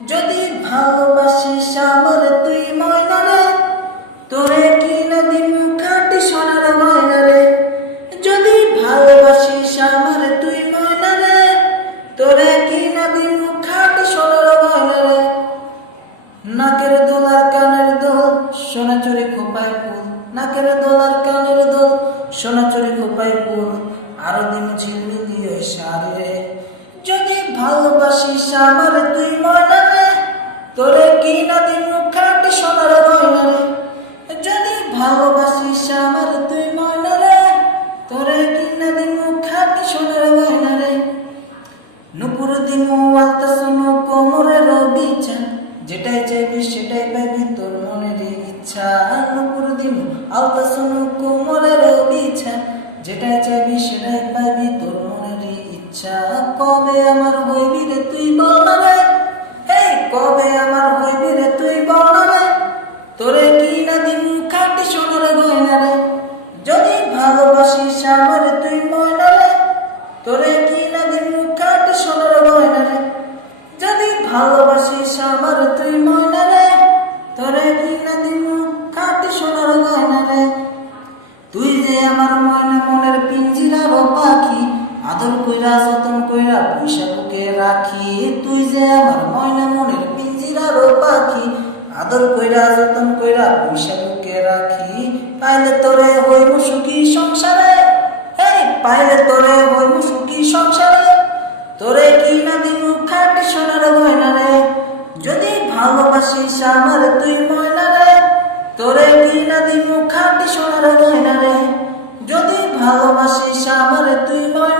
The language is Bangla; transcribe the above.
যদি ভালোবাসিস আমার তুই ময়না তোরে কি না খাটি সোনার ময়না যদি ভালোবাসিস আমার তুই ময়না তোরে কি না খাটি সোনার ময়না নাকের দোলার কানের দোল, সোনা চুরি খোপায় ফুল। নাকের দোলার কানের দোল, সোনা চুরি খোপায় ফুল। আরও দিন ঝিল্লি দিয়ে সারে। যদি ভালোবাসিস আমার তুই ময়না বিছা যেটাই চাইবি সেটাই পাবি তোর মনের ইচ্ছা। নুপুর দিমু আলতা শুনু কোমরের বিছা যেটাই চাইবি সেটাই পাবি তোর মনের ইচ্ছা। কবে আমার হইবি রে তুই বল এই, কবে আমার হইবি রে তুই বল তোরে কি না দিমু খাটি সোনার গয়না রে? যদি ভালোবাসিস আমার আকাশে বুকে রাখি, তুই যে আমার ময়না মনের পিঞ্জিরারও পাখি। আদর কইরা, যতন কইরা পয়সা বুকে রাখি। পাইলে তোরে হইব সুখী সংসারে। হেই পাইলে তোরে হইব সুখী সংসারে। তোরে কি না দিব খাট সোনার গয়না রে যদি ভালোবাসিস আমার তুই ময়না রে তোরে কি না দিব খাট সোনার গয়না রে যদি ভালোবাসিস আমার তুই ময়না